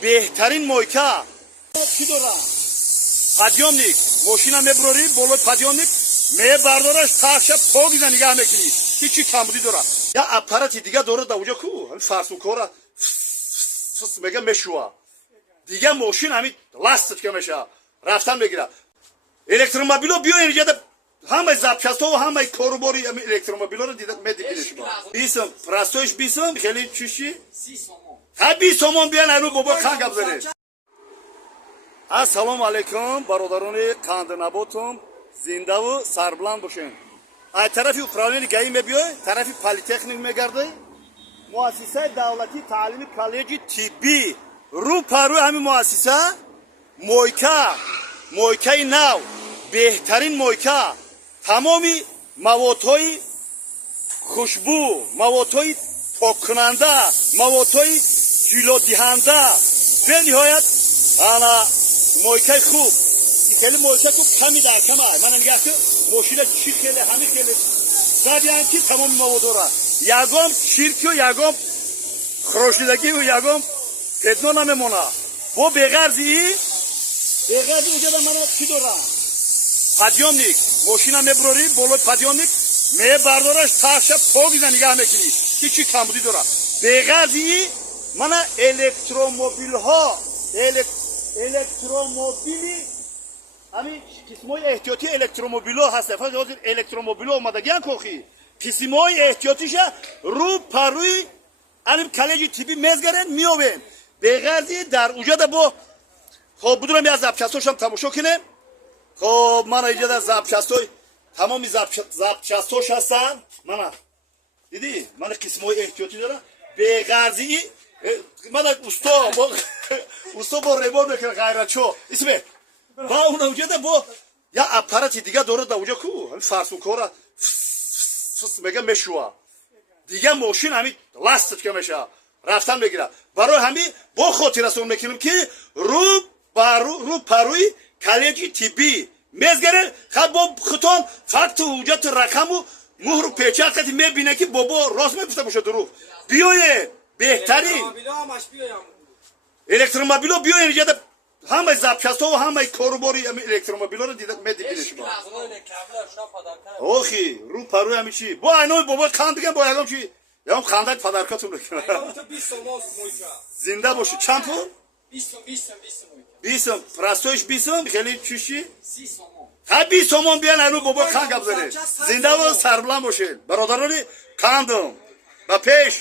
بهترین مایکا چی دارم پادیومنیک ماشینا میبری بالا پادیومنیک میبردارش تاخش پوگیزن نگاه میکنی هیچی کمبودی داره یا اپاراتی دیگه داره دا اونجا کو همین فرسون کارا فس میگه مشوا دیگه ماشین همین لاست که میشه رفتن میگیره الکترومبیلو بیا اینجا همه زاپچاستو و همه کاروباری الکترومبیلو رو دیدم میدیدش با 20 پراستوش 20 خیلی چیشی 30 سومون ها 20 سومون بیان الو بابا خان گبزنه السلام علیکم برادران کاندنابوتم زنده و سربلند باشین از طرف اوکراین گاهی میبیای طرف پلیتکنیک میگرده مؤسسه دولتی تعلیمی کالج طبی رو پرو همین مؤسسه مویکای نو بهترین مویکا تمامی موادهای خوشبو موادهای پاک-کننده موادهای جلو دهنده به نهایت انا مویکای خوب خیلی مویکای خوب کمی در کمه من نگاه که ماشین چی خیلی همین خیلی زدیان که تمام مواد را یکم چیرکی و یکم خروشیدگی و یکم پدنو نمیمونه با بغرزی اونجا من چی دارم پادیومنیک ماشینا میبری بالا پادیومنیک میبردارش تاخش پوگیزن نگاه میکنی هیچی کمبودی داره بغرزی من الکترومبیلی همین قسمای احتیاطی الکترومبیلو هست فقط الکترومبیلو اومدگیان کوخی قسمای احتیاطیش رو پروی انم کالج تیپی مزگرن میوبن بغرزی در اونجا با خب بدونم از زاپچاستوش هم تماشا کنه خب من اینجا در زاپچاستوی تمامی زاپچاستوش هستن من دیدی من قسمای احتیاطی دارم بغرزی من استا با ریبون میکنه غیرتشو اسمه با اون اونجا با یا اپاراتی دیگه داره دا اونجا کو همین فرسون کارا میگه مشوا دیگه ماشین همین لاست که میشه رفتن میگیره برای همین با خاطرتون میکنم که رو پروی کالج طبی مزگره خب با خطان فقط اونجا تو رقم و مهر و پیچه خطی میبینه که بابا راست میفته باشه درو بیایه بهترین الکترومبیلو بیا اینجا همه زاپچاستو و همه کاروباری الکترومبیلو رو دیدم میدیدش با اوخی رو پروی همین چی با اینو بابا خان دیگه با یکم چی یکم خاندک پدرکاتون میکنه زنده باشی چند پول 20 پراستوش 20 خیلی چیشی 30 سومون ها 20 سومون بیان الو بابا خان گبزنه زنده و سربلند باشین برادران کاندم با پیش